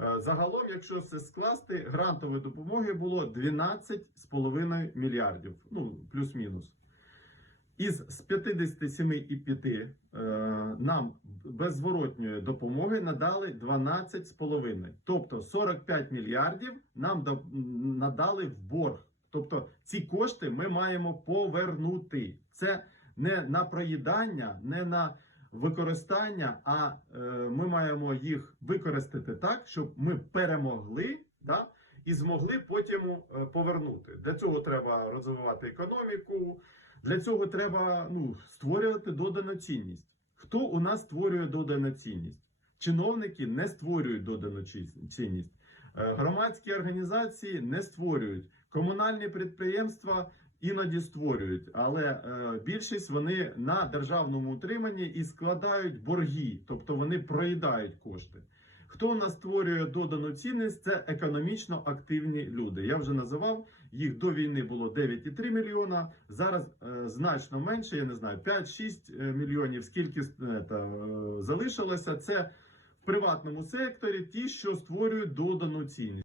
Е, Загалом, якщо це скласти, грантової допомоги було 12,5 мільярдів, ну плюс-мінус. Із з 57,5 е, нам беззворотньої допомоги надали 12,5. Тобто 45 мільярдів нам да- надали в борг. Тобто ці кошти ми маємо повернути. Це не на проїдання, не на використання, а е, ми маємо їх використати так, щоб ми перемогли да, і змогли потім е, повернути. Для цього треба розвивати економіку. Для цього треба ну, створювати додану цінність. Хто у нас створює додану цінність? Чиновники не створюють додану цінність. Е, Громадські організації не створюють. Комунальні підприємства іноді створюють, але е, більшість вони на державному утриманні і складають борги, тобто вони проїдають кошти. Хто у нас створює додану цінність? Це економічно активні люди. Я вже називав їх до війни було 9,3 мільйона. Зараз е, значно менше. Я не знаю, 5-6 е, мільйонів. Скільки е, та, е, залишилося? Це в приватному секторі ті, що створюють додану цінність.